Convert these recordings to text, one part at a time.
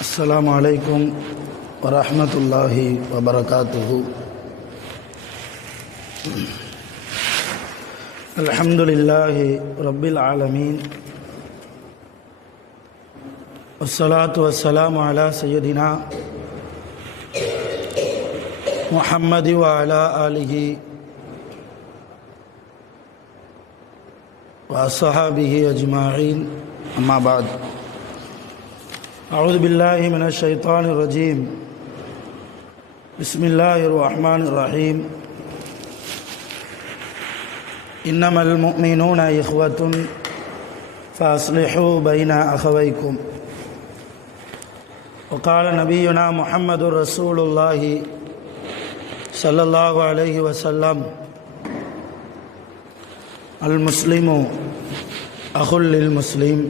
السلام عليكم ورحمة الله وبركاته. الحمد لله رب العالمين، والصلاة والسلام على سيدنا محمد وعلى آله وأصحابه أجمعين، أما بعد. أعوذ بالله من الشيطان الرجيم. بسم الله الرحمن الرحيم. إنما المؤمنون إخوة فأصلحوا بين أخويكم. وقال نبينا محمد رسول الله صلى الله عليه وسلم: المسلم أخو للمسلم.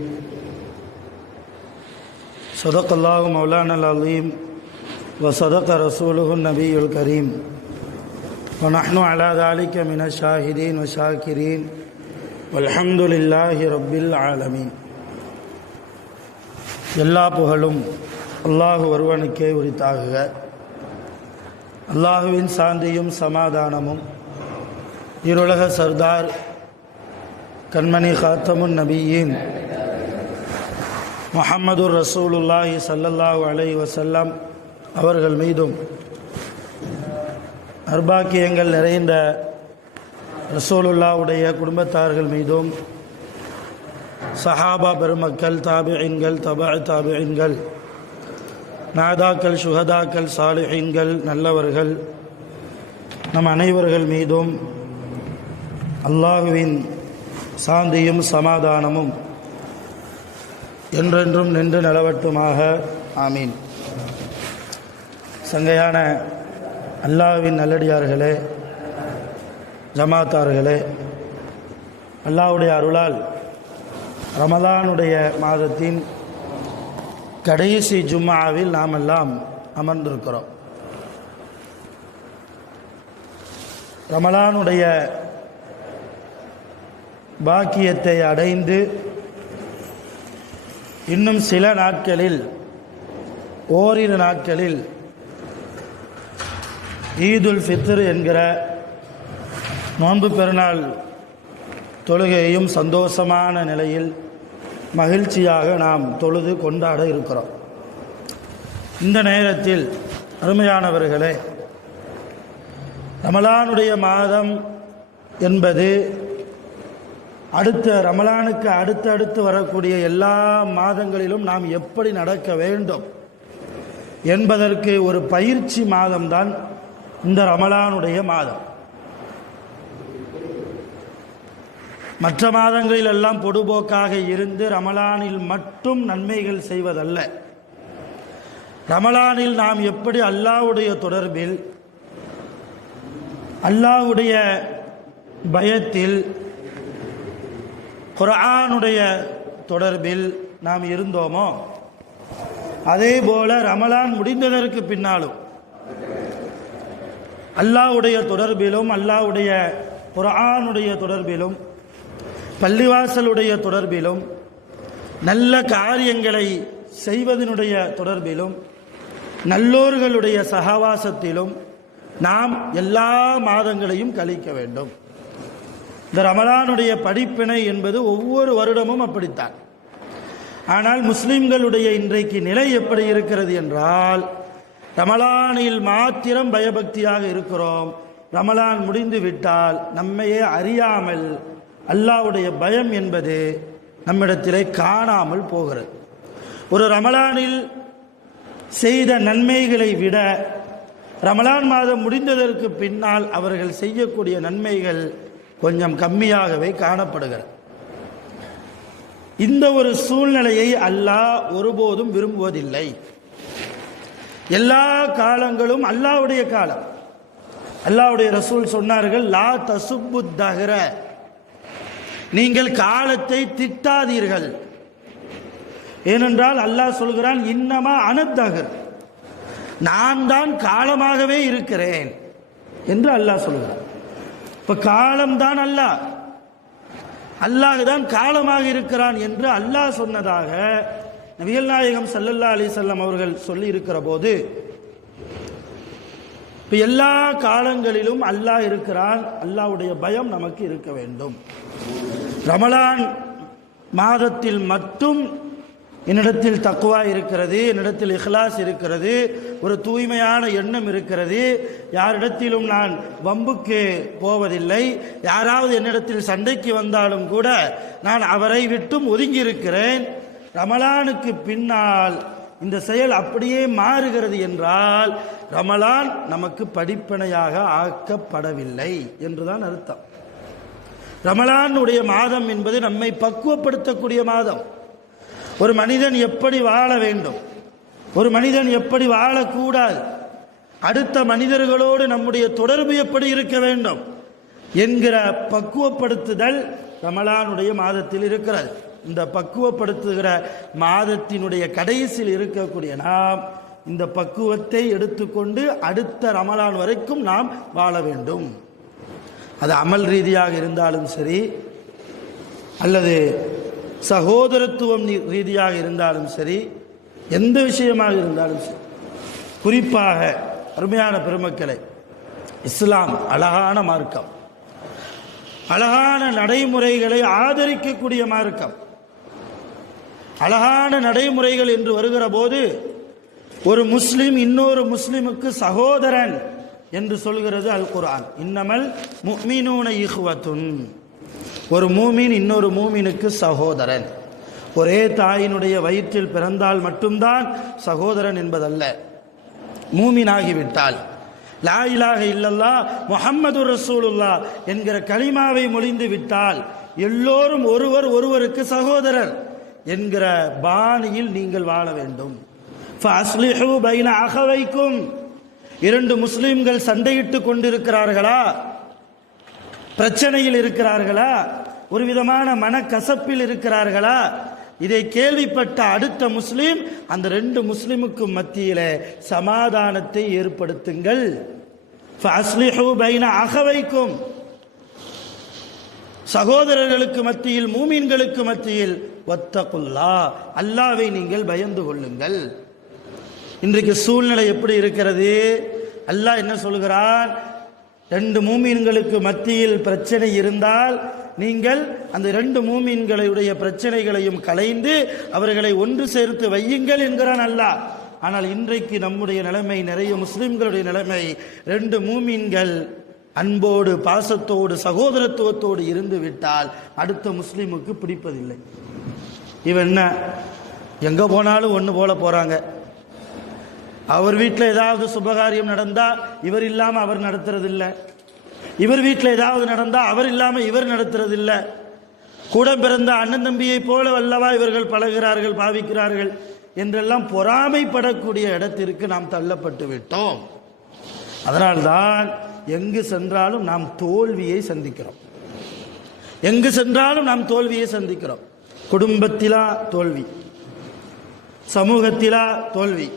صدق الله مولانا العظيم وصدق رسوله النبي الكريم، ونحن على ذلك من الشاهدين والشاكرين، والحمد لله رب العالمين. எல்லா புகழும் அல்லாஹ் ஒருவனுக்கே உரித்தாகுக. அல்லாஹுவின் சாந்தியும் சமாதானமும் இருலக சர்தார் கண்மணி காத்தமுன் நபியின் முஹம்மதுர் ரசூலுல்லாஹி ஸல்லல்லாஹு அலைஹி வஸல்லம் அவர்கள் மீதும், அர்பாக்கியங்கள் நிறைந்த ரசூலுல்லாஹ்வுடைய குடும்பத்தார்கள் மீதும், சஹாபா பெருமக்கள், தாபிஈன்கள், தபஅ தாபிஈன்கள், நாதாக்கள், சுஹதாக்கள், சாலிஹீன்கள், நல்லவர்கள் நம் அனைவர்கள் மீதும் அல்லாஹுவின் சாந்தியும் சமாதானமும் என்றென்றும் நின்று நிலவட்டுமாக. ஆமீன். சங்கையான அல்லாஹ்வின் நல்லடியார்களே, ஜமாத்தார்களே, அல்லாஹ்வுடைய அருளால் ரமலானுடைய மாதத்தின் கடைசி ஜும்ஆவில் நாம் எல்லாம் அமர்ந்திருக்கிறோம். ரமலானுடைய பாக்கியத்தை அடைந்து இன்னும் சில நாட்களில், ஓரிரு நாட்களில் ஈதுல் ஃபித்ர் என்கிற நோன்பு பெருநாள் தொழுகையும் சந்தோஷமான நிலையில் மகிழ்ச்சியாக நாம் தொழுது கொண்டாட இருக்கிறோம். இந்த நேரத்தில் அருமையானவர்களே, ரமலானுடைய மாதம் என்பது அடுத்த ரமலானுக்கு அடுத்தடுத்து வரக்கூடிய எல்லா மாதங்களிலும் நாம் எப்படி நடக்க வேண்டும் என்பதற்கு ஒரு பயிற்சி மாதம்தான் இந்த ரமலானுடைய மாதம். மற்ற மாதங்களில் எல்லாம் பொடுபோக்காக இருந்து ரமலானில் மட்டும் நன்மைகள் செய்வதல்ல. ரமலானில் நாம் எப்படி அல்லாஹ்வுடைய தொடர்பில், அல்லாஹ்வுடைய பயத்தில், குர்ஆனுடைய தொடர்பில் நாம் இருந்தோமோ, அதே போல ரமலான் முடிந்ததற்கு பின்னாலும் அல்லாஹ்வுடைய தொடர்பிலும், அல்லாஹ்வுடைய குர்ஆனுடைய தொடர்பிலும், பள்ளிவாசலுடைய தொடர்பிலும், நல்ல காரியங்களை செய்வதனுடைய தொடர்பிலும், நல்லோர்களுடைய சகவாசத்திலும் நாம் எல்லா மாதங்களையும் கழிக்க வேண்டும். இந்த ரமலானுடைய படிப்பினை என்பது ஒவ்வொரு வருடமும் அப்படித்தான். ஆனால் முஸ்லிம்களுடைய இன்றைக்கு நிலை எப்படி இருக்கிறது என்றால், ரமலானில் மாத்திரம் பயபக்தியாக இருக்கிறோம். ரமலான் முடிந்து விட்டால் நம்மையே அறியாமல் அல்லாஹ்வுடைய பயம் என்பது நம்மிடத்திலே காணாமல் போகிறது. ஒரு ரமலானில் செய்த நன்மைகளை விட ரமலான் மாதம் முடிந்ததற்கு பின்னால் அவர்கள் செய்யக்கூடிய நன்மைகள் கொஞ்சம் கம்மியாகவே காணப்படுகிறது. இந்த ஒரு சூழ்நிலையை அல்லாஹ் ஒருபோதும் விரும்புவதில்லை. எல்லா காலங்களும் அல்லாஹ்வுடைய காலம். அல்லாஹ்வுடைய ரசூல் சொன்னார்கள், லா தசுப்பு தஹ்ர, நீங்கள் காலத்தை திட்டாதீர்கள். ஏனென்றால் அல்லாஹ் சொல்கிறான், இன்னமா அனத்தஹர், நான் தான் காலமாகவே இருக்கிறேன் என்று அல்லாஹ் சொல்கிறான். இப்ப காலம்தான் அல்லாஹ், அல்லாஹ் தான் காலமாக இருக்கிறான் என்று அல்லாஹ் சொன்னதாக நபிகள் நாயகம் ஸல்லல்லாஹு அலைஹி வஸல்லம் அவர்கள் சொல்லி இருக்கிற போது, இப்போ எல்லா காலங்களிலும் அல்லாஹ் இருக்கிறான், அல்லாஹ்வுடைய பயம் நமக்கு இருக்க வேண்டும். ரமலான் மாதத்தில் மட்டும் என்னிடத்தில் தக்வா இருக்கிறது, என்னிடத்தில் இஹ்லாஸ் இருக்கிறது, ஒரு தூய்மையான எண்ணம் இருக்கிறது, யாரிடத்திலும் நான் வம்புக்கு போவதில்லை, யாராவது என்னிடத்தில் சண்டைக்கு வந்தாலும் கூட நான் அவரை விட்டும் ஒதுங்கி இருக்கிறேன். ரமலானுக்கு பின்னால் இந்த செயல் அப்படியே மாறுகிறது என்றால் ரமலான் நமக்கு படிப்பனையாக ஆக்கப்படவில்லை என்றுதான் அர்த்தம். ரமலானுடைய மாதம் என்பது நம்மை பக்குவப்படுத்தக்கூடிய மாதம். ஒரு மனிதன் எப்படி வாழ வேண்டும், ஒரு மனிதன் எப்படி வாழக்கூடாது, அடுத்த மனிதர்களோடு நம்முடைய தொடர்பு எப்படி இருக்க வேண்டும் என்கிற பக்குவப்படுத்துதல் ரமலானுடைய மாதத்தில் இருக்கிறது. இந்த பக்குவப்படுத்துகிற மாதத்தினுடைய கடைசியில் இருக்கக்கூடிய நாம் இந்த பக்குவத்தை எடுத்துக்கொண்டு அடுத்த ரமலான் வரைக்கும் நாம் வாழ வேண்டும். அது அமல் ரீதியாக இருந்தாலும் சரி, அல்லது சகோதரத்துவம் ரீதியாக இருந்தாலும் சரி, எந்த விஷயமாக இருந்தாலும் சரி. குறிப்பாக அருமையான பெருமக்களை, இஸ்லாம் அழகான மார்க்கம், அழகான நடைமுறைகளை ஆதரிக்கக்கூடிய மார்க்கம். அழகான நடைமுறைகள் என்று வருகிற போது ஒரு முஸ்லிம் இன்னொரு முஸ்லிமுக்கு சகோதரன் என்று சொல்கிறது அல் குர்ஆன். இன்னமல் முஃமினூன இஹ்வத்துன். ஒரு மூமின் இன்னொரு மூமினுக்கு சகோதரன். ஒரே தாயினுடைய வயிற்றில் பிறந்தால் மட்டும்தான் சகோதரன் என்பதல்ல. மூமினாகிவிட்டால், லா இலாஹ இல்லல்லாஹ் முஹம்மது ரசூலுல்லாஹ் என்கிற கலிமாவை மொழிந்து விட்டால் எல்லோரும் ஒருவர் ஒருவருக்கு சகோதரர் என்கிற பாணியில் நீங்கள் வாழ வேண்டும். ஃபஅஸ்லிஹு பைன அகவைக்கும். இரண்டு முஸ்லிம்கள் சண்டையிட்டு கொண்டிருக்கிறார்களா, பிரச்சனையில் இருக்கிறார்களா, ஒரு விதமான மனக்கசப்பில் இருக்கிறார்களா, இதை கேள்விப்பட்ட அடுத்த முஸ்லிம் அந்த ரெண்டு முஸ்லிமுக்கும் மத்தியிலே சமாதானத்தை ஏற்படுத்துங்கள். ஃபஅஸ்லிஹு பைன அகவைக்கும். சகோதரர்களுக்கு மத்தியில், மூமின்களுக்கு மத்தியில் வத்தகுல்லாஹ், அல்லாஹ்வை நீங்கள் பயந்து கொள்ளுங்கள். இன்றைக்கு சூழ்நிலை எப்படி இருக்கிறது? அல்லாஹ் என்ன சொல்கிறான்? ரெண்டு மூமின்களுக்கு மத்தியில் பிரச்சனை இருந்தால் நீங்கள் அந்த ரெண்டு மூமின்களுடைய பிரச்சனைகளையும் களைந்து அவர்களை ஒன்று சேர்த்து வையுங்கள் என்கிறான் அல்லாஹ். ஆனால் இன்றைக்கு நம்முடைய நிலைமை, நிறைய முஸ்லிம்களுடைய நிலைமை, ரெண்டு மூமின்கள் அன்போடு பாசத்தோடு சகோதரத்துவத்தோடு இருந்து விட்டால் அடுத்த முஸ்லிமுக்கு பிடிப்பதில்லை. இவன் என்ன எங்க போனாலும் ஒன்று போல போறாங்க. அவர் வீட்டில் ஏதாவது சுபகாரியம் நடந்தா இவர் இல்லாம அவர் நடத்துறதில்லை, இவர் வீட்டில் ஏதாவது நடந்தா அவர் இல்லாம இவர் நடத்துறதில்லை. கூட பிறந்த அண்ணன் தம்பியை போல வல்லவா இவர்கள் பழகிறார்கள், பாவிக்கிறார்கள் என்றெல்லாம் பொறாமைப்படக்கூடிய இடத்திற்கு நாம் தள்ளப்பட்டு விட்டோம். அதனால்தான் எங்கு சென்றாலும் நாம் தோல்வியை சந்திக்கிறோம். எங்கு சென்றாலும் நாம் தோல்வியை சந்திக்கிறோம். குடும்பத்திலா தோல்வி, சமூகத்திலா தோல்வி,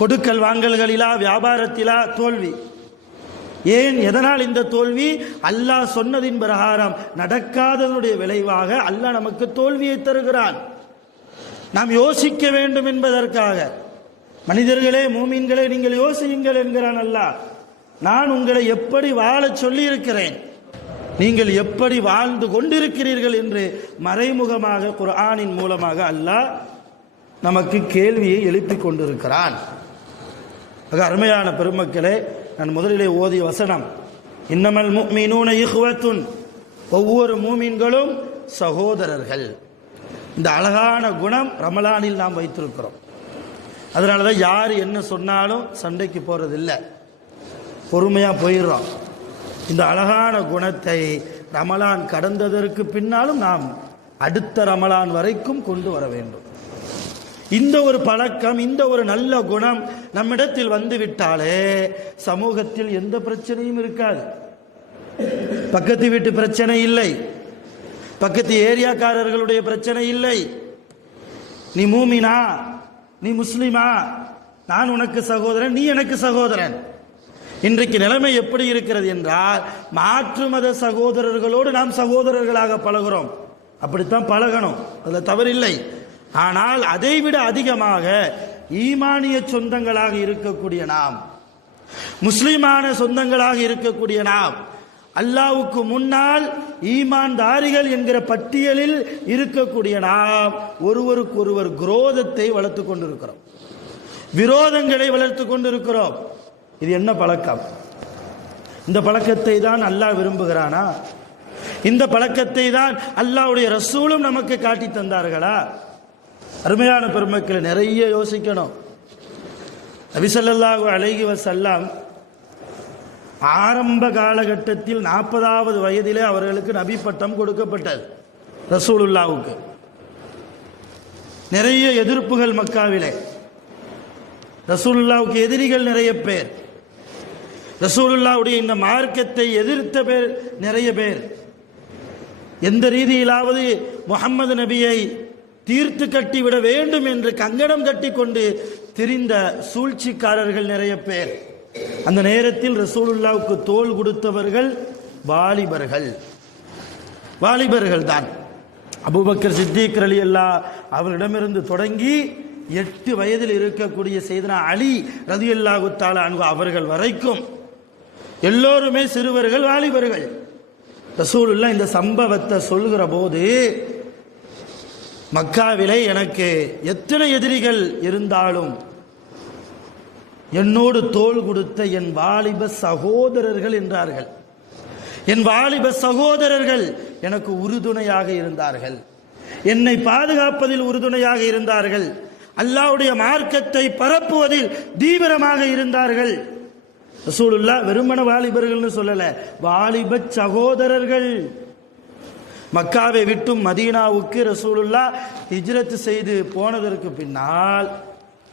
கொடுக்கல் வாங்கல்களிலா, வியாபாரத்திலா தோல்வி. ஏன், எதனால் இந்த தோல்வி? அல்லாஹ் சொன்னதின் பிரகாரம் நடக்காததனுடைய விளைவாக அல்லாஹ் நமக்கு தோல்வியை தருகிறான். நாம் யோசிக்க வேண்டும் என்பதற்காக. மனிதர்களே, மூமின்களே, நீங்கள் யோசியுங்கள் என்கிறான் அல்லாஹ். நான் உங்களை எப்படி வாழ சொல்லி இருக்கிறேன், நீங்கள் எப்படி வாழ்ந்து கொண்டிருக்கிறீர்கள் என்று மறைமுகமாக குர்ஆனின் மூலமாக அல்லாஹ் நமக்கு கேள்வியை எழுப்பிக் கொண்டிருக்கிறான். அருமையான பெருமக்களே, நான் முதலிலே ஓதிய வசனம் இன்னமல் முஃமினூன இஹ்வத்துன், ஒவ்வொரு மூமின்களும் சகோதரர்கள். இந்த அழகான குணம் ரமலானில் நாம் வைத்திருக்கிறோம். அதனால தான் யார் என்ன சொன்னாலும் சண்டைக்கு போறதில்லை, பொறுமையாக போயிடுறோம். இந்த அழகான குணத்தை ரமலான் கடந்ததற்கு பின்னாலும் நாம் அடுத்த ரமலான் வரைக்கும் கொண்டு வர வேண்டும். இந்த ஒரு பழக்கம், இந்த ஒரு நல்ல குணம் நம்மிடத்தில் வந்துவிட்டாலே சமூகத்தில் எந்த பிரச்சனையும் இருக்காது. பக்கத்து வீட்டு பிரச்சனை இல்லை, பக்கத்து ஏரியாக்காரர்களுடைய பிரச்சனை இல்லை. நீ மூமினா, நீ முஸ்லிமா, நான் உனக்கு சகோதரன், நீ எனக்கு சகோதரன். இன்றைக்கு நிலைமை எப்படி இருக்கிறது என்றால், மாற்று மத சகோதரர்களோடு நாம் சகோதரர்களாக பழகிறோம். அப்படித்தான் பழகணும், அதில் தவறில்லை. ஆனால் அதைவிட அதிகமாக ஈமானிய சொந்தங்களாக இருக்கக்கூடிய நாம், முஸ்லிமான சொந்தங்களாக இருக்கக்கூடிய நாம், அல்லாஹ்வுக்கு முன்னால் ஈமான்தாரிகள் என்கிற பட்டியலில் இருக்கக்கூடிய நாம் ஒருவருக்கொருவர் குரோதத்தை வளர்த்து கொண்டிருக்கிறோம், விரோதங்களை வளர்த்து கொண்டிருக்கிறோம். இது என்ன பழக்கம்? இந்த பழக்கத்தை தான் அல்லாஹ் விரும்புகிறானா? இந்த பழக்கத்தை தான் அல்லாஹ்வுடைய ரசூலும் நமக்கு காட்டி தந்தார்களா? அருமையான பெருமக்களை நிறைய யோசிக்கணும். நபி ஸல்லல்லாஹு அலைஹி வஸல்லம் ஆரம்ப காலகட்டத்தில் 40வது வயதிலே அவர்களுக்கு நபி பட்டம் கொடுக்கப்பட்டது. ரசூலுல்லாஹ்வுக்கு நிறைய எதிர்ப்புகள் மக்காவிலே, ரசூலுல்லாஹ்வுக்கு எதிரிகள் நிறைய பேர், ரசூலுல்லாஹ்வுடைய இந்த மார்க்கத்தை எதிர்த்த பேர் நிறைய பேர். எந்த ரீதியிலாவது முஹம்மது நபியை தீர்த்து கட்டிவிட வேண்டும் என்று கங்கணம் கட்டி கொண்டு திரிந்த சூழ்ச்சிக்காரர்கள் நிறைய பேர். அந்த நேரத்தில் ரசூலுல்லாஹ்வுக்கு தோள் கொடுத்தவர்கள் வாலிபர்கள் தான். அபூபக்கர் சித்திக் ரலியல்லாஹு அவரிடமிருந்து தொடங்கி 8 வயதில் இருக்கக்கூடிய சையதுனா அலி ரலியல்லாஹு தஆலா அன்ஹு அவர்கள் வரைக்கும் எல்லோருமே சிறுவர்கள், வாலிபர்கள். ரசூலுல்லாஹ் இந்த சம்பவத்தை சொல்கிற போது, மக்காவிலே எனக்கு எத்தனை எதிரிகள் இருந்தாலும் என்னோடு தோள் கொடுத்த என் வாலிப சகோதரர்கள் என்றார்கள். என் வாலிப சகோதரர்கள் எனக்கு உறுதுணையாக இருந்தார்கள், என்னை பாதுகாப்பதில் உறுதுணையாக இருந்தார்கள், அல்லாஹ்வுடைய மார்க்கத்தை பரப்புவதில் தீவிரமாக இருந்தார்கள். ரசூலுல்லாஹ் வெறுமன வாலிபர்கள்னு சொல்லல, வாலிப சகோதரர்கள். மக்காவை விட்டும் மதீனாவுக்கு ரசூலுல்லாஹ் ஹிஜ்ரத் செய்து போனதற்கு பின்னால்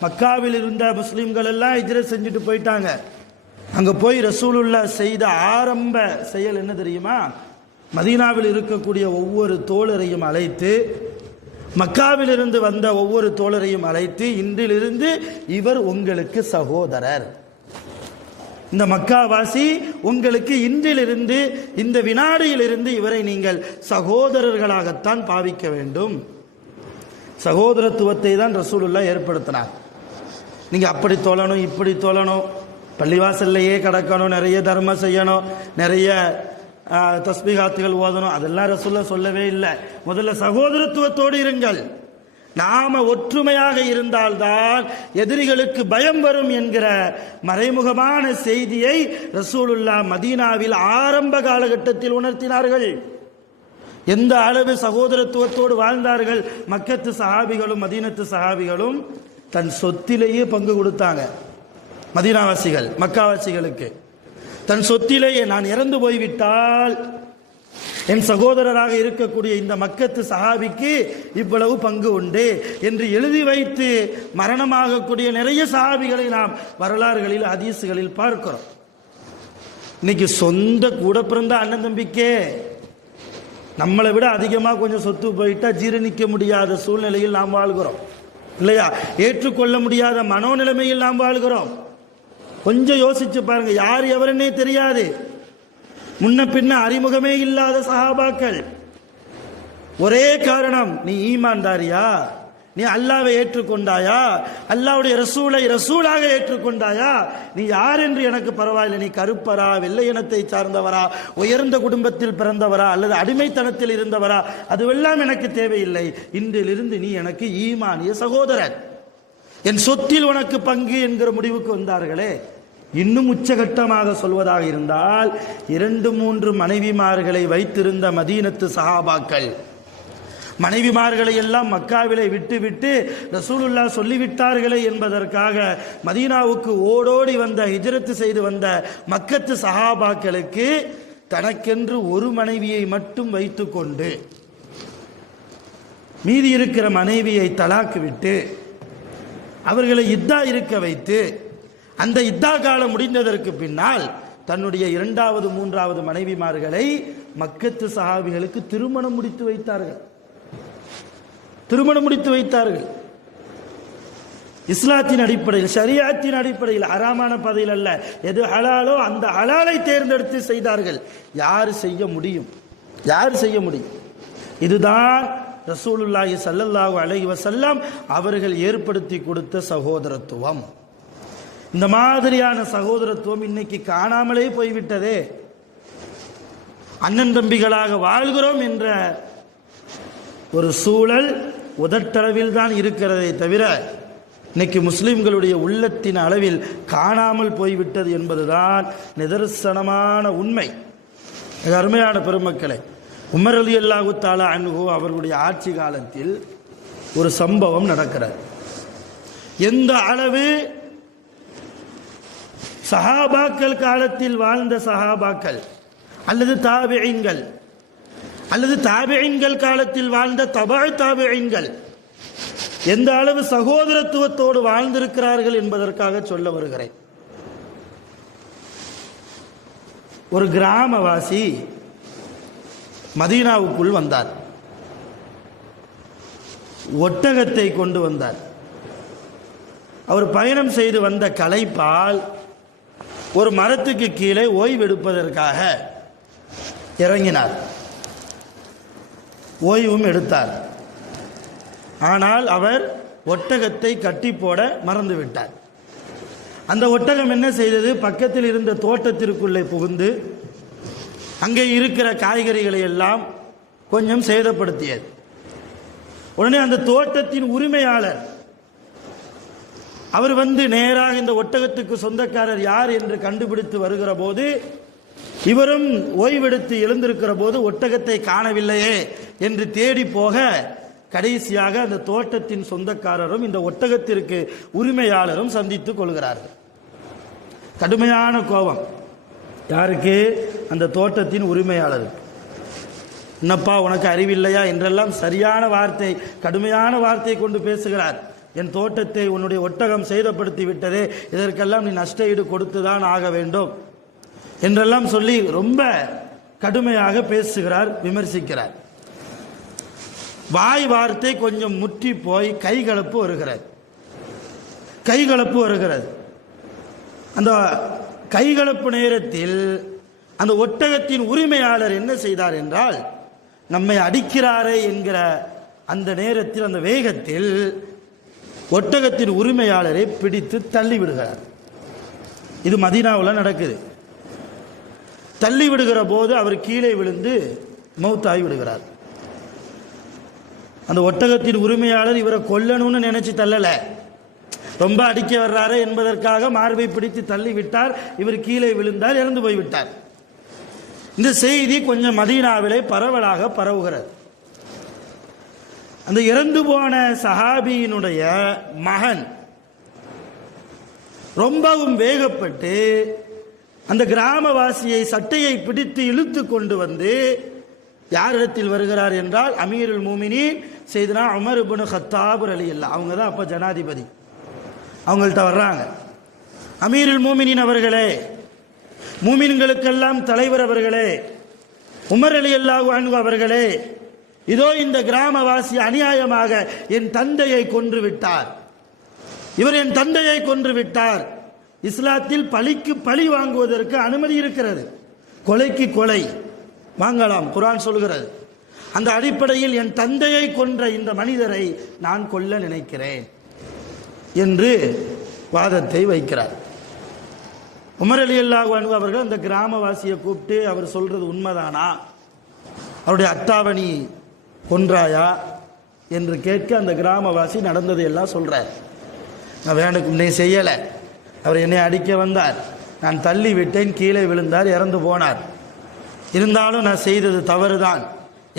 மக்காவில் இருந்த முஸ்லிம்கள் எல்லாம் ஹிஜ்ரத் செஞ்சுட்டு போயிட்டாங்க. அங்க போய் ரசூலுல்லாஹ் செய்த ஆரம்ப செயல் என்ன தெரியுமா? மதீனாவில் இருக்கக்கூடிய ஒவ்வொரு தோழரையும் அழைத்து, மக்காவில் இருந்து வந்த ஒவ்வொரு தோழரையும் அழைத்து, இன்றிலிருந்து இவர் உங்களுக்கு சகோதரர், இந்த மக்காவாசி உங்களுக்கு இன்றிலிருந்து இந்த வினாடியிலிருந்து இவரை நீங்கள் சகோதரர்களாகத்தான் பாவிக்க வேண்டும். சகோதரத்துவத்தை தான் ரசூலுல்லாஹ் ஏற்படுத்தினார். நீங்க அப்படி தொழணும், இப்படி தொழணும், பள்ளிவாசல்லையே கடக்கணும், நிறைய தர்மம் செய்யணும், நிறைய தஸ்பீகாத்துகள் ஓதணும், அதெல்லாம் ரசூலுல்லாஹ் சொல்லவே இல்லை. முதல்ல சகோதரத்துவத்தோடு இருங்கள். நாம ஒற்றுமையாக இருந்தால்தான் எதிரிகளுக்கு பயம் வரும் என்கிற மறைமுகமான செய்தியை ரசூலுல்லாஹ் மதீனாவில் ஆரம்ப காலகட்டத்தில் உணர்த்தினார்கள். எந்த அளவு சகோதரத்துவத்தோடு வாழ்ந்தார்கள் மக்கத்து சஹாபிகளும் மதீனத்து சஹாபிகளும். தன் சொத்திலேயே பங்கு கொடுத்தாங்க. மதீனாவாசிகள் மக்காவாசிகளுக்கு தன் சொத்திலேயே, நான் இறந்து போய்விட்டால் என் சகோதரராக இருக்கக்கூடிய இந்த மக்கத்து சஹாபிக்கு இவ்வளவு பங்கு உண்டு என்று எழுதி வைத்து மரணமாகக்கூடிய நிறைய சஹாபிகளை நாம் வரலாறுகளில் ஹதீஸ்களில் பார்க்கிறோம். இன்னைக்கு சொந்த கூட பிறந்த அண்ணன் தம்பிக்கே நம்மளை விட அதிகமாக கொஞ்சம் சொத்து போயிட்டா ஜீரணிக்க முடியாத சூழ்நிலையில் நாம் வாழ்கிறோம் இல்லையா? ஏற்றுக்கொள்ள முடியாத மனோநிலைமையில் நாம் வாழ்கிறோம். கொஞ்சம் யோசிச்சு பாருங்க, யார் எவருன்னே தெரியாது, முன்ன பின்ன அறிமுகமே இல்லாத சஹாபாக்கள். ஒரே காரணம், நீ ஈமான்தாரியா, நீ அல்லாஹ்வை ஏற்றுக்கொண்டாயா, அல்லாஹ்வுடைய ரசூலை ரசூலாக ஏற்றுக்கொண்டாயா, நீ யார் என்று எனக்கு பரவாயில்லை, நீ கருப்பரா, வெள்ளை இனத்தை சார்ந்தவரா, உயர்ந்த குடும்பத்தில் பிறந்தவரா அல்லது அடிமைத்தனத்தில் இருந்தவரா, அதுவெல்லாம் எனக்கு தேவையில்லை, இன்றிலிருந்து நீ எனக்கு ஈமானிய சகோதரன், என் சொத்தில் உனக்கு பங்கு என்கிற முடிவுக்கு வந்தார்களே. இன்னும் உச்சகட்டமாக சொல்வதாக இருந்தால், 2-3 மனைவிமார்களை வைத்திருந்த மதீனத்து சஹாபாக்கள் மனைவிமார்களை எல்லாம் மக்காவிலே விட்டு ரசூலுல்லாஹ் சொல்லிவிட்டார்களே என்பதற்காக மதீனாவுக்கு ஓடோடி வந்த, ஹிஜ்ரத் செய்து வந்த மக்கத்து சஹாபாக்களுக்கு தனக்கென்று ஒரு மனைவியை மட்டும் வைத்துக்கொண்டு மீதி இருக்கிற மனைவியை தலாக்கு விட்டு அவர்களை இத்தா இருக்க வைத்து, அந்த இத்தா காலம் முடிந்ததற்கு பின்னால் தன்னுடைய 2வது 3வது மனைவிமார்களை மக்கத்து சஹாபிகளுக்கு திருமணம் முடித்து வைத்தார்கள். இஸ்லாத்தின் அடிப்படையில், ஷரியத்தின் அடிப்படையில், ஹராமான பாதையில் அல்ல. எது ஹலாலோ அந்த ஹலாலை தேர்ந்தெடுத்து செய்தார்கள். யார் செய்ய முடியும்? இதுதான் ரசூலுல்லாஹி ஸல்லல்லாஹு அலைஹி வஸல்லம் அவர்கள் ஏற்படுத்தி கொடுத்த சகோதரத்துவம். இந்த மாதிரியான சகோதரத்துவம் இன்னைக்கு காணாமலே போய்விட்டதே. அண்ணன் தம்பிகளாக வாழ்கிறோம் என்ற ஒரு சூழல் உதட்டளவில் தான் இருக்கிறதே தவிர இன்னைக்கு முஸ்லிம்களுடைய உள்ளத்தின் அளவில் காணாமல் போய்விட்டது என்பதுதான் நிதர்சனமான உண்மை. அருமையான பெருமக்களே, உமர் ரலியல்லாஹு தஆலா அன்ஹு அவர்களுடைய ஆட்சி காலத்தில் ஒரு சம்பவம் நடக்கிறது. எந்த அளவு சஹாபாக்கள் காலத்தில் வாழ்ந்த சஹாபாக்கள் அல்லது தாபிஈன்கள் அல்லது தாபிஈன்கள் காலத்தில் வாழ்ந்த தபா தாபிஈன்கள் எந்த அளவு சகோதரத்துவத்தோடு வாழ்ந்திருக்கிறார்கள் என்பதற்காக சொல்ல வருகிறேன். ஒரு கிராமவாசி மதீனாவுக்குள் வந்தார். ஒட்டகத்தை கொண்டு வந்தார். அவர் பயணம் செய்து வந்த களைப்பால் ஒரு மரத்துக்கு கீழே ஓய்வெடுப்பதற்காக இறங்கினார். ஓய்வும் எடுத்தார். ஆனால் அவர் ஒட்டகத்தை கட்டி போட மறந்துவிட்டார். அந்த ஒட்டகம் என்ன செய்தது? பக்கத்தில் இருந்த தோட்டத்திற்குள்ளே புகுந்து அங்கே இருக்கிற காய்கறிகளை எல்லாம் கொஞ்சம் சேதப்படுத்தியது. உடனே அந்த தோட்டத்தின் உரிமையாளர் அவர் வந்து நேராக இந்த ஒட்டகத்துக்கு சொந்தக்காரர் யார் என்று கண்டுபிடித்து வருகிற போது, இவரும் ஓய்வெடுத்து எழுந்திருக்கிற போது ஒட்டகத்தை காணவில்லையே என்று தேடி போக கடைசியாக அந்த தோட்டத்தின் சொந்தக்காரரும் இந்த ஒட்டகத்திற்கு உரிமையாளரும் சந்தித்துக் கொள்கிறார்கள். கடுமையான கோபம் யாருக்கு? அந்த தோட்டத்தின் உரிமையாளருக்கு. என்னப்பா உனக்கு அறிவில்லையா என்றெல்லாம் சரியான வார்த்தை, கடுமையான வார்த்தை கொண்டு பேசுகிறார். என் தோட்டத்தை உன்னுடைய ஒட்டகம் சேதப்படுத்தி விட்டதே, இதற்கெல்லாம் நீ நஷ்ட ஈடு கொடுத்துதான் ஆக வேண்டும் என்றெல்லாம் சொல்லி ரொம்ப கடுமையாக பேசுகிறார், விமர்சிக்கிறார். வாய் வார்த்தை கொஞ்சம் முற்றி போய் கைகலப்பு வருகிறது. அந்த கைகலப்பு நேரத்தில் அந்த ஒட்டகத்தின் உரிமையாளர் என்ன செய்தார் என்றால், நம்மை அடிக்கிறாரே என்கிற அந்த நேரத்தில், அந்த வேகத்தில் ஒட்டகத்தின் உரிமையாளரை பிடித்து தள்ளி விடுகிறார். இது மதீனாவில் நடக்குது. தள்ளி விடுகிற போது அவர் கீழே விழுந்து மௌத்தாகி விடுகிறார். அந்த ஒட்டகத்தின் உரிமையாளர் இவரை கொல்லணும்னு நினைச்சு தள்ளல, ரொம்ப அடிக்க வர்றாரு என்பதற்காக மார்பை பிடித்து தள்ளி விட்டார். இவர் கீழே விழுந்தார், இறந்து போய்விட்டார். இந்த செய்தி கொஞ்சம் மதீனாவிலே பரவலாக பரவுகிறது. அந்த இறந்து போன சஹாபியினுடைய மகன் ரொம்பவும் வேகப்பட்டு அந்த கிராமவாசியை சட்டையை பிடித்து இழுத்து கொண்டு வந்து யாரிடத்தில் வருகிறார் என்றால், அமீருல் மூமினீன் செய்தனா உமர் இப்னு கத்தாப் ரலியல்லாஹு, அவங்க தான் அப்போ ஜனாதிபதி. அவங்கள்ட்ட வர்றாங்க. அமீருல் மூமினீன் அவர்களே, மூமின்களுக்கெல்லாம் தலைவர் அவர்களே, உமர் ரலியல்லாஹு அன்ஹு அவர்களே, இதோ இந்த கிராமவாசி அநியாயமாக என் தந்தையை கொன்று விட்டார். இவர் என் தந்தையை கொன்று விட்டார். இஸ்லாத்தில் பழிக்கு பழி வாங்குவதற்கு அனுமதி இருக்கிறது. கொலைக்கு கொலை வாங்கலாம், குர்ஆன் சொல்கிறது. அந்த அடிப்படையில் என் தந்தையை கொன்ற இந்த மனிதரை நான் கொல்ல நினைக்கிறேன் என்று வாதத்தை வைக்கிறார். உமர் ரலியல்லாஹு அன்ஹு அவர்கள் அந்த கிராமவாசியை கூப்பிட்டு, அவர் சொல்றது உண்மைதானா, அவருடைய அத்தாவணி கொன்றாயா என்று கேட்க, அந்த கிராமவாசி நடந்ததை எல்லாம் சொல்றார். நான் வேணுக்கு முன்னே செய்யலை, அவர் என்னை அடிக்க வந்தார், நான் தள்ளி விட்டேன், கீழே விழுந்தார், இறந்து போனார். இருந்தாலும் நான் செய்தது தவறுதான்,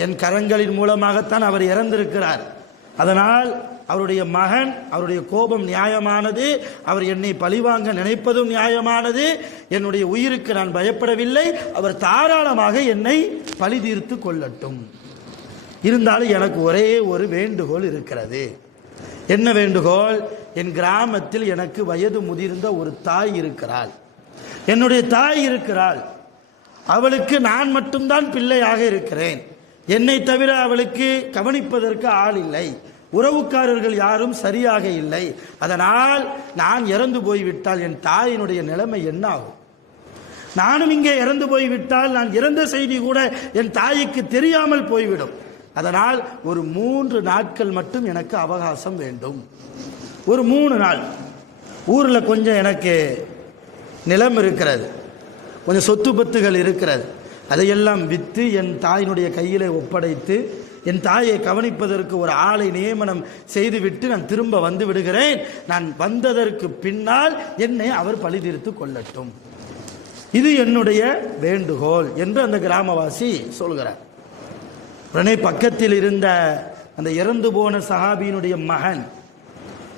என் கரங்களின் மூலமாகத்தான் அவர் இறந்திருக்கிறார். அதனால் அவருடைய மகன், அவருடைய கோபம் நியாயமானது, அவர் என்னை பழிவாங்க நினைப்பதும் நியாயமானது. என்னுடைய உயிருக்கு நான் பயப்படவில்லை, அவர் தாராளமாக என்னை பழி தீர்த்து கொள்ளட்டும். இருந்தாலும் எனக்கு ஒரே ஒரு வேண்டுகோள் இருக்கிறது. என்ன வேண்டுகோள்? என் கிராமத்தில் எனக்கு வயது முதிர்ந்த ஒரு தாய் இருக்கிறாள், என்னுடைய தாய் இருக்கிறாள். அவளுக்கு நான் மட்டும்தான் பிள்ளையாக இருக்கிறேன். என்னை தவிர அவளுக்கு கவனிப்பதற்கு ஆள் இல்லை, உறவுக்காரர்கள் யாரும் சரியாக இல்லை. அதனால் நான் இறந்து போய்விட்டால் என் தாயினுடைய நிலைமை என்ன ஆகும்? நானும் இங்கே இறந்து போய்விட்டால் நான் இறந்த செய்தி கூட என் தாய்க்கு தெரியாமல் போய்விடும். அதனால் ஒரு 3 நாட்கள் மட்டும் எனக்கு அவகாசம் வேண்டும். ஒரு 3 நாள். ஊரில் கொஞ்சம் எனக்கு நிலம் இருக்கிறது, கொஞ்சம் சொத்து பத்துகள் இருக்கிறது. அதையெல்லாம் விற்று என் தாயினுடைய கையிலே ஒப்படைத்து என் தாயை கவனிப்பதற்கு ஒரு ஆளை நியமனம் செய்துவிட்டு நான் திரும்ப வந்து விடுகிறேன். நான் வந்ததற்கு பின்னால் என்னை அவர் பழி தீர்த்து கொள்ளட்டும், இது என்னுடைய வேண்டுகோள் என்று அந்த கிராமவாசி சொல்கிறார். உடனே பக்கத்தில் இருந்த அந்த இறந்து போன சஹாபியினுடைய மகன்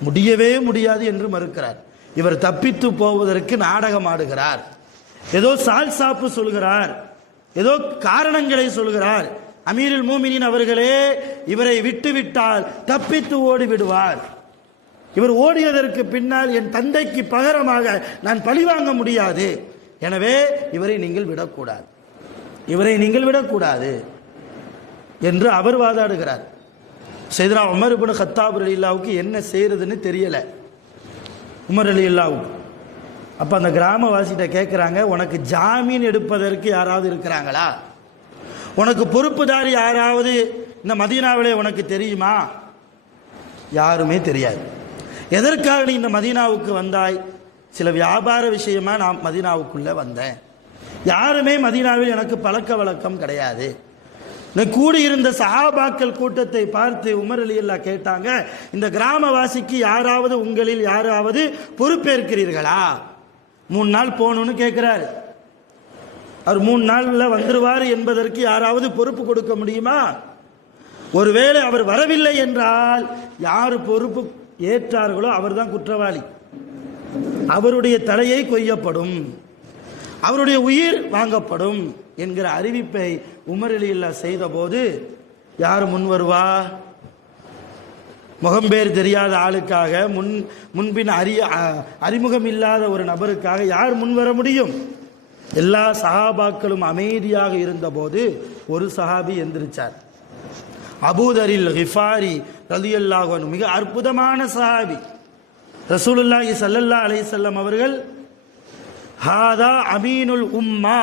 முடியவே முடியாது என்று மறுக்கிறார். இவர் தப்பித்து போவதற்கு நாடகம் ஆடுகிறார், ஏதோ சால்சாப்பு சொல்கிறார், ஏதோ காரணங்களை சொல்கிறார். அமீருல் மூமினின் அவர்களே, இவரை விட்டுவிட்டால் தப்பித்து ஓடி விடுவார். இவர் ஓடியதற்கு பின்னால் என் தந்தைக்கு பகரமாக நான் பழிவாங்க முடியாது. எனவே இவரை நீங்கள் விடக்கூடாது, இவரை நீங்கள் விடக்கூடாது என்று அவர் வாதாடுகிறார். சையதுனா உமர் இப்னு கத்தாப் ரலியல்லாஹுவுக்கு என்ன செய்யறதுன்னு தெரியல. உமர் ரலியல்லாஹு அப்ப அந்த கிராமவாசிகிட்ட கேட்கிறாங்க, உனக்கு ஜாமீன் எடுப்பதற்கு யாராவது இருக்கிறாங்களா? உனக்கு பொறுப்புதாரி யாராவது இந்த மதீனாவிலே உனக்கு தெரியுமா? யாருமே தெரியாது. எதற்காக நீ இந்த மதீனாவுக்கு வந்தாய்? சில வியாபார விஷயமா நான் மதீனாவுக்குள்ள வந்தேன். யாருமே மதீனாவில் எனக்கு பழக்க வழக்கம் கிடையாது. கூடியிருந்த சஹாபாக்கள் கூட்டத்தை பார்த்து உமர் ரலியல்லாஹு கேட்டாங்க, இந்த கிராமவாசிக்கு யாராவது உங்களில் யாராவது பொறுப்பேற்கிறீர்களா? 3 நாள் போகணும்னு கேட்கிறாரு. அவர் 3 நாள்ல வந்துருவார் என்பதற்கு யாராவது பொறுப்பு கொடுக்க முடியுமா? ஒருவேளை அவர் வரவில்லை என்றால் யார் பொறுப்பு ஏற்றார்களோ அவர்தான் குற்றவாளி, அவருடைய தலையை கொய்யப்படும், அவருடைய உயிர் வாங்கப்படும் என்கிற அறிவிப்பை உமர் ரலியல்லாஹு செய்த போது யார் முன் வருவா? முகம்பேர் தெரியாத ஆளுக்காக, முன்பின் அறிமுகம் இல்லாத ஒரு நபருக்காக யார் முன் வர முடியும்? எல்லா சஹாபாக்களும் அமைதியாக இருந்தபோது ஒரு சஹாபி எந்திரிச்சார். அபூதரில் கிஃபாரி ரலியல்லாஹு அன்ஹு, மிக அற்புதமான சஹாபி. ரசூலுல்லாஹி ஸல்லல்லாஹு அலைஹி வஸல்லம் அவர்கள் ஹாதா அமீனுல் உம்மா,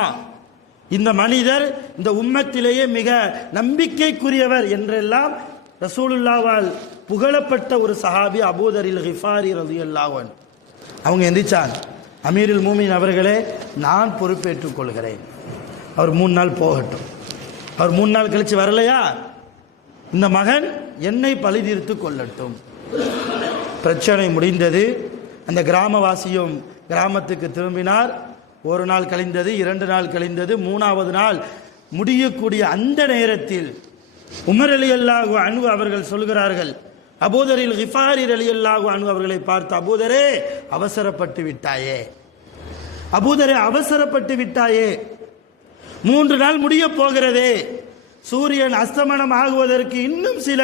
இந்த மனிதர் இந்த உம்மத்திலேயே மிக நம்பிக்கைக்குரியவர் என்றெல்லாம் ரசூலுல்லாஹ்வால் புகழப்பட்ட ஒரு சஹாபி அபூதரில் கிஃபாரி ரலியல்லாஹு அன்ஹு. அவங்க எந்திரிச்சாங்க, அமீருல் மூமின் அவர்களே, நான் பொறுப்பேற்றுக் கொள்கிறேன், அவர் 3 நாள் போகட்டும். அவர் 3 நாள் கழிச்சு வரலையா, இந்த மகன் என்னை பழி தீர்த்து கொள்ளட்டும். பிரச்சனை முடிந்தது. அந்த கிராமவாசியும் கிராமத்துக்கு திரும்பினார். 1 நாள் கழிந்தது, 2 நாள் கழிந்தது, 3வது நாள் முடியக்கூடிய அந்த நேரத்தில் உமர் ரலியல்லாஹு அன்ஹு அவர்கள் சொல்கிறார்கள், அபூதரில் கிஃபாரி ரலியல்லாஹு அன்ஹு அவர்களை பார்த்து, அபூதரே அவசரப்பட்டு விட்டாயே, அபூதரே அவசரப்பட்டு விட்டாயே, 3 நாள் முடிய போகிறதே, சூரியன் அஸ்தமனம் ஆகுவதற்கு இன்னும் சில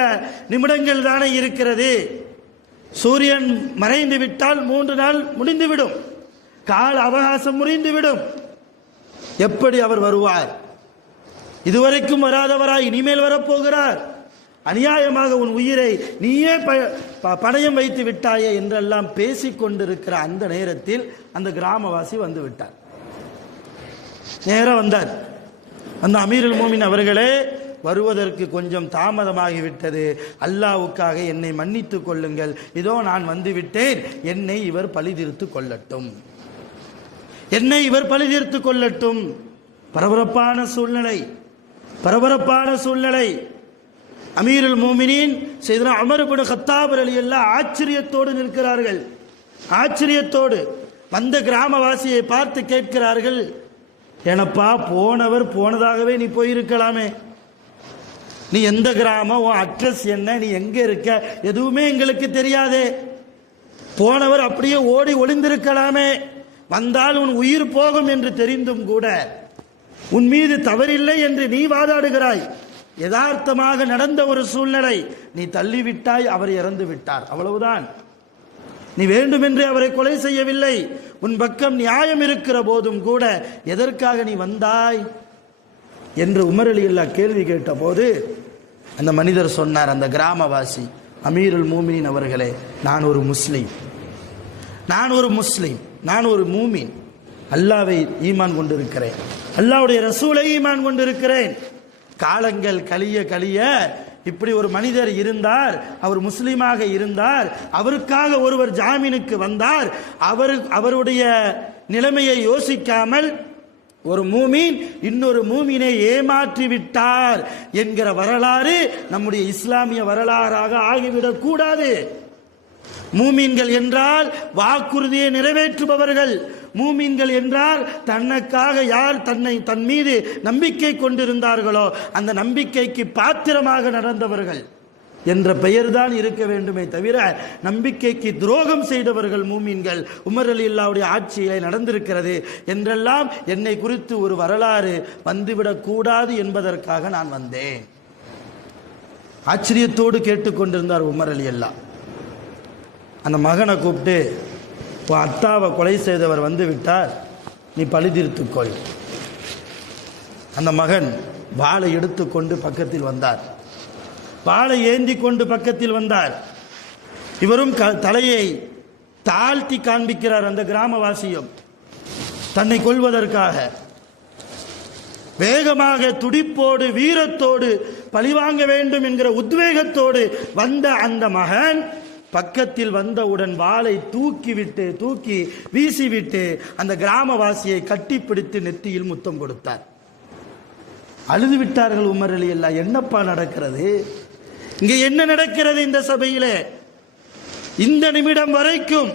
நிமிடங்கள் தானே இருக்கிறது, சூரியன் மறைந்து விட்டால் 3 நாள் முடிந்துவிடும், கால அவகாசம் முறிந்துவிடும், எப்படி அவர் வருவார்? இதுவரைக்கும் வராதவராய் இனிமேல் வரப்போகிறார், அநியாயமாக உன் உயிரை நீயே பணயம் வைத்து விட்டாயே என்றெல்லாம் பேசிக் கொண்டிருக்கிற அந்த நேரத்தில் அந்த கிராமவாசி வந்து விட்டார். நேரம் வந்தார். அந்த அமீருல் மூமின் அவர்களே, வருவதற்கு கொஞ்சம் தாமதமாகிவிட்டது, அல்லாஹ்வுக்காக என்னை மன்னித்துக் கொள்ளுங்கள், இதோ நான் வந்து விட்டேன், என்னை இவர் பழி தீர்த்து கொள்ளட்டும், என்னை இவர் பழி தீர்த்து கொள்ளட்டும். பரபரப்பான சூழ்நிலை, பரபரப்பான சூழ்நிலை. அமீருல் மூமினின் சையதுனா உமர் இப்னு கத்தாப் ரலியல்லாஹு ஆச்சரியத்தோடு நிற்கிறார்கள். ஆச்சரியத்தோடு வந்த கிராமவாசியை பார்த்து கேட்கிறார்கள், எனப்பா, போனவர் போனதாகவே நீ போயிருக்கலாமே, நீ எந்த கிராமம், உன் அட்ரஸ் என்ன, நீ எங்க இருக்க, எதுவுமே எங்களுக்கு தெரியாதே, போனவர் அப்படியே ஓடி ஒளிந்திருக்கலாமே, வந்தால் உன் உயிர் போகும் என்று தெரிந்தும் கூட உன் மீது தவறில்லை என்று நீ வாதாடுகிறாய். யதார்த்தமாக நடந்த ஒரு சூழ்நிலை, நீ தள்ளிவிட்டாய், அவர் இறந்து விட்டார், அவ்வளவுதான். நீ வேண்டுமென்றே அவரை கொலை செய்யவில்லை, உன் பக்கம் நியாயம் இருக்கிற போதும் கூட எதற்காக நீ வந்தாய் என்று உமர் ரலியல்லாஹு கேள்வி கேட்ட போது அந்த மனிதர் சொன்னார், அந்த கிராமவாசி, அமீருல் மூமினின் அவர்களே, நான் ஒரு முஸ்லீம், நான் ஒரு முஸ்லீம், நான் ஒரு மூமின், அல்லாஹ்வை ஈமான் கொண்டிருக்கிறேன், அல்லாஹ்வுடைய ரசூலை ஈமான் கொண்டிருக்கிறேன், காலங்கள் கழிய கழிய இப்படி ஒரு மனிதர் இருந்தார், அவர் முஸ்லீமாக இருந்தார், அவருக்காக ஒருவர் ஜாமீனுக்கு வந்தார், அவருடைய நிலைமையை யோசிக்காமல் ஒரு மூமின் இன்னொரு மூமினை ஏமாற்றி விட்டார் என்கிற வரலாறு நம்முடைய இஸ்லாமிய வரலாறாக ஆகிவிடக் கூடாது. மூமின்கள் என்றால் வாக்குறுதியை நிறைவேற்றுபவர்கள். மூமின்கள் என்றால் தனக்காக யார் தன் மீது நம்பிக்கை கொண்டிருந்தார்களோ அந்த நம்பிக்கைக்கு பாத்திரமாக நடந்தவர்கள் என்ற பெயர்தான் இருக்க வேண்டுமே தவிர நம்பிக்கைக்கு துரோகம் செய்தவர்கள் மூமின்கள். உமர் ரலியல்லாஹுடைய ஆட்சியிலே நடந்திருக்கிறது என்றெல்லாம் என்னை குறித்து ஒரு வரலாறு வந்துவிடக் கூடாது என்பதற்காக நான் வந்தேன். ஆச்சரியத்தோடு கேட்டுக்கொண்டிருந்தார் உமர் ரலியல்லாஹ். அந்த மகனை கூப்பிட்டு, அத்தாவை கொலை செய்தவர் வந்து விட்டார், நீ பழி தீர்த்துக்கொள். அந்த மகன் வாளை எடுத்துக்கொண்டு பக்கத்தில் வந்தார். வாளை ஏந்தி கொண்டு பக்கத்தில் வந்தார். இவரும் தலையை தாழ்த்தி காண்பிக்கிறார். அந்த கிராமவாசியும் தன்னை கொல்வதற்காக வேகமாக துடிப்போடு வீரத்தோடு பழிவாங்க வேண்டும் என்கிற உத்வேகத்தோடு வந்த அந்த மகன் பக்கத்தில் வந்தவுடன் வாளை தூக்கி வீசிவிட்டு அந்த கிராமவாசியை கட்டிப்பிடித்து நெற்றியில் முத்தம் கொடுத்தார். அழுது விட்டார்கள் உமர் ரலியல்லாஹு. என்னப்பா நடக்கிறது இங்கே? என்ன நடக்கிறது இந்த சபையிலே? இந்த நிமிடம் வரைக்கும்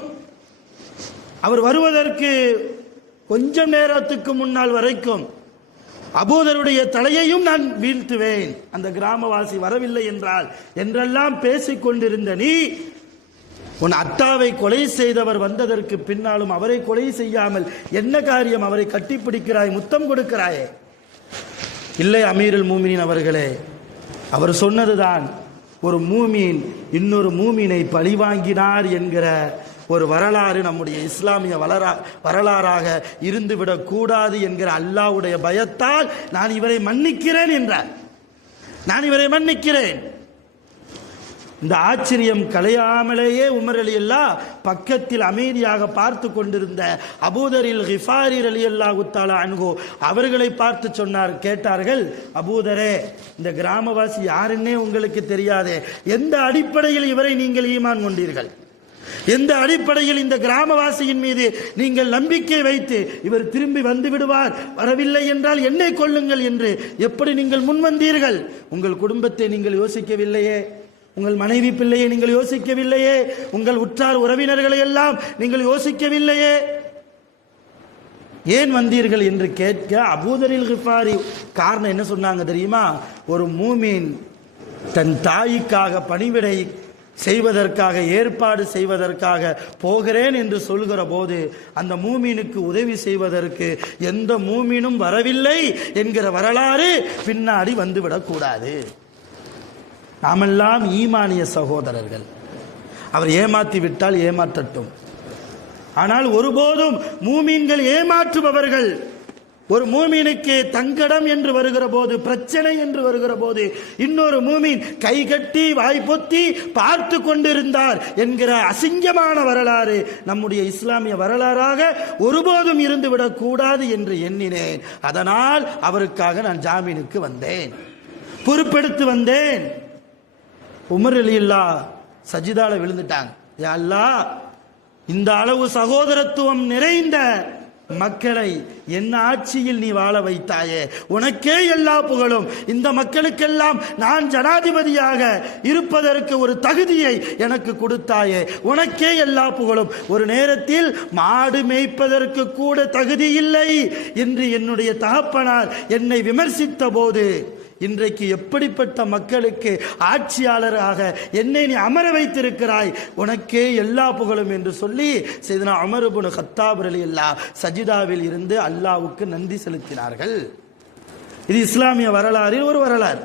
அவர் வருவதற்கு கொஞ்சம் நேரத்துக்கு முன்னால் வரைக்கும் அபூதருடைய தலையையும் நான் வீழ்த்துவேன், அந்த கிராமவாசி வரவில்லை என்றெல்லாம் பேசிக் கொண்டிருந்த நீ, உன் அத்தாவை கொலை செய்தவர் வந்ததற்கு பின்னாலும் அவரை கொலை செய்யாமல் என்ன காரியம்? அவரை கட்டிப்பிடிக்கிறாய், முத்தம் கொடுக்கிறாயே. இல்லை அமீருல் மூமினின் அவர்களே, அவர் சொன்னதுதான், ஒரு மூமின் இன்னொரு மூமினை பழிவாங்கினார் என்கிற ஒரு வரலாறு நம்முடைய இஸ்லாமிய வரலாறாக இருந்துவிடக் கூடாது என்கிற அல்லாஹ்வுடைய பயத்தால் நான் இவரை மன்னிக்கிறேன் என்றார். நான் இவரை மன்னிக்கிறேன். இந்த ஆச்சரியம் கலையாமலேயே உமர் ரலியல்லாஹு பக்கத்தில் அமைதியாக பார்த்து கொண்டிருந்த அபூதரில் கிஃபாரி ரலியல்லாஹு தஆலா அன்ஹு அவர்களை பார்த்து கேட்டார்கள், அபூதரே, இந்த கிராமவாசி யாருன்னே உங்களுக்கு தெரியாதே, எந்த அடிப்படையில் இவரை நீங்கள் ஈமான் கொண்டீர்கள்? எந்த அடிப்படையில் இந்த கிராமவாசியின் மீது நீங்கள் நம்பிக்கை வைத்து இவர் திரும்பி வந்து விடுவார், வரவில்லை என்றால் என்னை கொல்லுங்கள் என்று எப்படி நீங்கள் முன்வந்தீர்கள்? உங்கள் குடும்பத்தை நீங்கள் யோசிக்கவில்லையே? உங்கள் மனைவி பிள்ளையை நீங்கள் யோசிக்கவில்லையே? உங்கள் உற்றார் உறவினர்களை எல்லாம் நீங்கள் யோசிக்கவில்லையே? ஏன் வந்தீர்கள் என்று கேட்க அபூதரில் கிஃபாரி காரணம் என்ன சொன்னாங்க தெரியுமா? ஒரு மூமின் தன் தாய்க்காக பணிவிடை செய்வதற்காக ஏற்பாடு செய்வதற்காக போகிறேன் என்று சொல்கிற போது அந்த மூமினுக்கு உதவி செய்வதற்கு எந்த மூமினும் வரவில்லை என்கிற வரலாறு பின்னாடி வந்துவிடக்கூடாது. நாமெல்லாம் ஈமானிய சகோதரர்கள். அவர் ஏமாற்றி விட்டால் ஏமாற்றட்டும், ஆனால் ஒருபோதும் மூமீன்கள் ஏமாற்றுபவர்கள். ஒரு மூமீனுக்கு தங்கடம் என்று வருகிற போது, பிரச்சனை என்று வருகிற போது, இன்னொரு மூமீன் கை கட்டி வாய்ப்பொத்தி பார்த்து கொண்டிருந்தார் என்கிற அசிங்கமான வரலாறு நம்முடைய இஸ்லாமிய வரலாறாக ஒருபோதும் இருந்துவிடக் கூடாது என்று எண்ணினேன். அதனால் அவருக்காக நான் ஜாமீனுக்கு வந்தேன், பொறுப்பெடுத்து வந்தேன். உமர் ரலியல்லாஹு சஜிதால விழுந்துட்டாங்க. யா அல்லாஹ், இந்த அளவு சகோதரத்துவம் நிறைந்த மக்களை என் ஆட்சியில் நீ வாழ வைத்தாயே, உனக்கே எல்லா புகழும். இந்த மக்களுக்கெல்லாம் நான் ஜனாதிபதியாக இருப்பதற்கு ஒரு தகுதியை எனக்கு கொடுத்தாயே, உனக்கே எல்லா புகழும். ஒரு நேரத்தில் மாடு மேய்ப்பதற்கு கூட தகுதி இல்லை என்று என்னுடைய தகப்பனார் என்னை விமர்சித்த போது, இன்றைக்கு எப்படிப்பட்ட மக்களுக்கு ஆட்சியாளராக என்னை நீ அமர வைத்திருக்கிறாய், உனக்கே எல்லா புகழும் என்று சொல்லி சையதுனா உமர் இப்னு கத்தாப் ரலியல்லாஹு சஜிதாவில் இருந்து அல்லாஹ்வுக்கு நன்றி செலுத்தினார்கள். இது இஸ்லாமிய வரலாறில் ஒரு வரலாறு.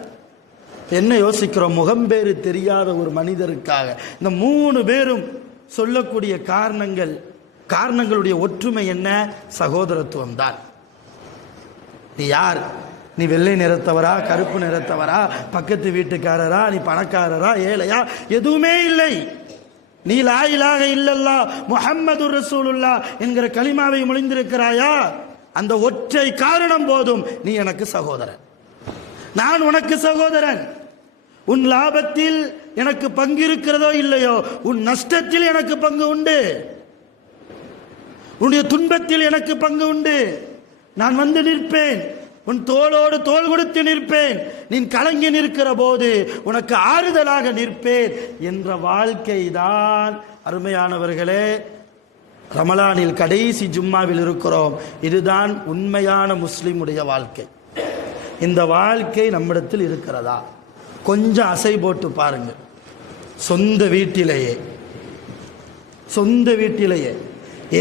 என்ன யோசிக்கிறோம்? முகம்பேறு தெரியாத ஒரு மனிதருக்காக இந்த 3 பேரும் சொல்லக்கூடிய காரணங்களுடைய ஒற்றுமை என்ன? சகோதரத்துவம் தான். நீ யார்? நீ வெள்ளை நிறத்தவரா, கருப்பு நிறத்தவரா, பக்கத்து வீட்டுக்காரரா, நீ பணக்காரரா, ஏழையா, எதுவுமே இல்லை. நீ லா இலாஹ இல்லல்லாஹ் முஹம்மதுர் ரசூலுல்லாஹ் என்கிற கலிமாவை மொழிந்திருக்கிறாயா? அந்த ஒற்றை காரணம் போதும் நீ எனக்கு சகோதரன். நான் உனக்கு சகோதரன். உன் லாபத்தில் எனக்கு பங்கு இருக்கிறதோ இல்லையோ, உன் நஷ்டத்தில் எனக்கு பங்கு உண்டு, உன்னுடைய துன்பத்தில் எனக்கு பங்கு உண்டு. நான் வந்து நிற்பேன், உன் தோளோடு தோள் கொடுத்து நிற்பேன், நீ கலங்கி நிற்கிற போது உனக்கு ஆறுதலாக நிற்பேன் என்ற வாழ்க்கை தான் அருமையானவர்களே. ரமலானில் கடைசி ஜும்மாவில் இருக்கிறோம். இதுதான் உண்மையான முஸ்லிமுடைய வாழ்க்கை. இந்த வாழ்க்கை நம்மிடத்தில் இருக்கிறதா? கொஞ்சம் அசை போட்டு பாருங்க. சொந்த வீட்டிலேயே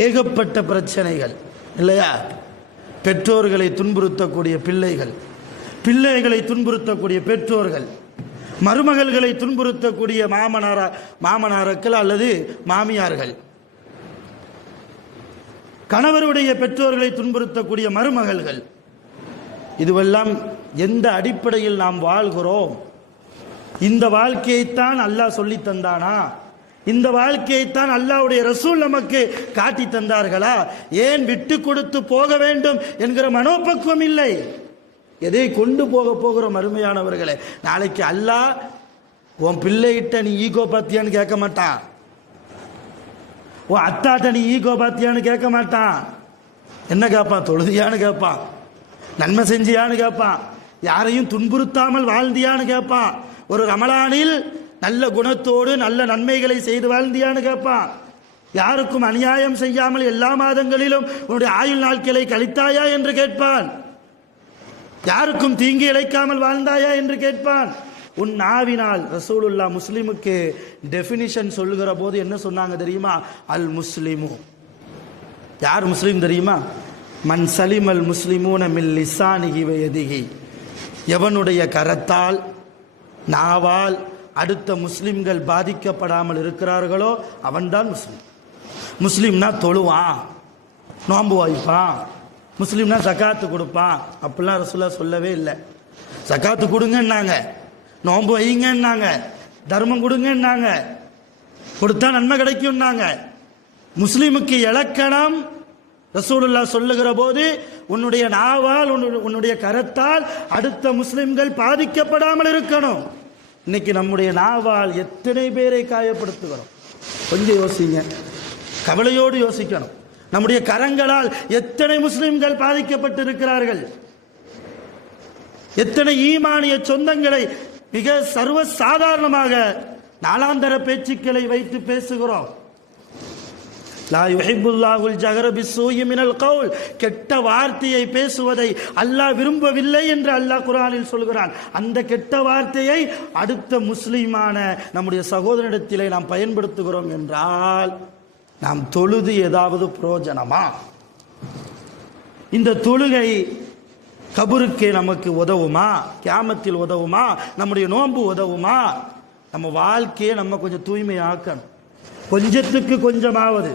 ஏகப்பட்ட பிரச்சனைகள் இல்லையா? பெற்றோர்களை துன்புறுத்தக்கூடிய பிள்ளைகள், பிள்ளைகளை துன்புறுத்தக்கூடிய பெற்றோர்கள், மருமகள்களை துன்புறுத்தக்கூடிய மாமனார்கள் அல்லது மாமியார்கள், கணவருடைய பெற்றோர்களை துன்புறுத்தக்கூடிய மருமகள்கள். இதுவெல்லாம் எந்த அடிப்படையில் நாம் வாழ்கிறோம்? இந்த வாழ்க்கையைத்தான் அல்லாஹ் சொல்லி தந்தானா? இந்த வாழ்க்கையைத்தான் அல்லாஹ்வுடைய ரசூல் நமக்கு காட்டி தந்தார்களா? ஏன் விட்டு கொடுத்து போக வேண்டும் என்கிற மனோபக்குவம் இல்லை. எதை கொண்டு போகிறோம் அருமையானவர்களே? நாளைக்கு அல்லாஹ் உன் பிள்ளைகிட்ட நீ ஈகோ பாத்தியான்னு கேட்க மாட்டான், உன் அத்தாட்ட நீ ஈகோ பாத்தியான்னு கேட்க மாட்டான். என்ன கேட்பான்? தொழுதியான்னு கேட்பான், நன்மை செஞ்சியான்னு கேட்பான், யாரையும் துன்புறுத்தாமல் வாழ்ந்தியான்னு கேட்பான், ஒரு ரமலானில் நல்ல குணத்தோடு நல்ல நன்மைகளை செய்து வாழ்ந்தியான்னு கேட்பான், யாருக்கும் அநியாயம் செய்யாமல் எல்லா மாதங்களிலும் உன்னுடைய ஆயுள் நாட்களை கழித்தாயா என்று கேட்பான், யாருக்கும் தீங்கு இழைக்காமல் வாழ்ந்தாயா என்று கேட்பான். உன் நாவினால் ரசூலுல்லாஹ் முஸ்லிமுக்கு டெஃபினிஷன் சொல்லுகிற போது என்ன சொன்னாங்க தெரியுமா? அல் முஸ்லிமு. யார் முஸ்லிம் தெரியுமா? மன் சலிமல் முஸ்லிமூன மின் லிசானிஹி வ யதிஹி. எவனுடைய கரத்தால் நாவால் அடுத்த முஸ்லிம்கள் பாதிக்கப்படாமல் இருக்கிறார்களோ அவன்தான் முஸ்லிம். முஸ்லிம்னா தொழுவான், நோன்பு வைப்பான், முஸ்லிம்னா ஜகாத்து கொடுப்பான். அப்படிலாம் ரசூலுல்லாஹ் சொல்லவே இல்லை. ஜகாத்து கொடுங்கன்னாங்க, நோன்பு வைங்கன்னாங்க, தர்மம் கொடுங்கன்னாங்க, கொடுத்தா நன்மை கிடைக்கும்னாங்க. முஸ்லிமுக்கு இலக்கணம் ரசூலுல்லாஹ் சொல்லுகிற போது உன்னுடைய நாவால் உன்னுடைய கரத்தால் அடுத்த முஸ்லிம்கள் பாதிக்கப்படாமல் இருக்கணும். இன்னைக்கு நம்முடைய நாவால் எத்தனை பேரை காயப்படுத்துகிறோம்? கொஞ்சம் யோசிங்க, கவலையோடு யோசிக்கணும். நம்முடைய கரங்களால் எத்தனை முஸ்லிம்கள் பாதிக்கப்பட்டு இருக்கிறார்கள்? எத்தனை ஈமானிய சொந்தங்களை மிக சர்வ சாதாரணமாக நாளாந்தர பேச்சுக்களை வைத்து பேசுகிறோம். லா யுஹிப்புல்லாஹுல் ஜஹர பிஸ்ஸூஇ மினல் கவுல். கெட்ட வார்த்தையை பேசுவதை அல்லாஹ் விரும்பவில்லை என்று அல்லாஹ் குர்ஆனில் சொல்கிறான். அந்த கெட்ட வார்த்தையை அடுத்த முஸ்லிமான நம்முடைய சகோதரனிடத்திலே நாம் பயன்படுத்துகிறோம் என்றால் நாம் தொழுது ஏதாவது பிரயோஜனமா? இந்த தொழுகை கபருக்கு நமக்கு உதவுமா? கியாமத்தில் உதவுமா? நம்முடைய நோன்பு உதவுமா? நம்ம வாழ்க்கையை நம்ம கொஞ்சம் தூய்மையாக்கணும். கொஞ்சத்துக்கு கொஞ்சமாவது,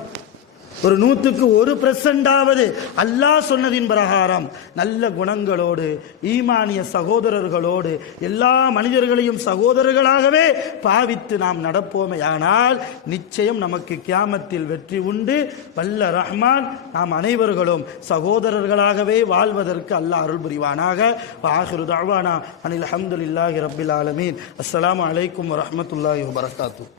ஒரு 100% அல்லாஹ் சொன்னதின் பிரகாரம் நல்ல குணங்களோடு ஈமானிய சகோதரர்களோடு எல்லா மனிதர்களையும் சகோதரர்களாகவே பாவித்து நாம் நடப்போமேயானால் நிச்சயம் நமக்கு கியாமத்தில் வெற்றி உண்டு. வல்ல ரஹ்மான் நாம் அனைவர்களும் சகோதரர்களாகவே வாழ்வதற்கு அல்லாஹ் அருள் புரிவானாக. ஆகிரு தஅவானா அனில் ஹம்துலில்லாஹி ரப்பில் ஆலமீன். அஸ்ஸலாமு அலைக்கும் வரஹ்மத்துல்லாஹி வபரகாத்துஹு.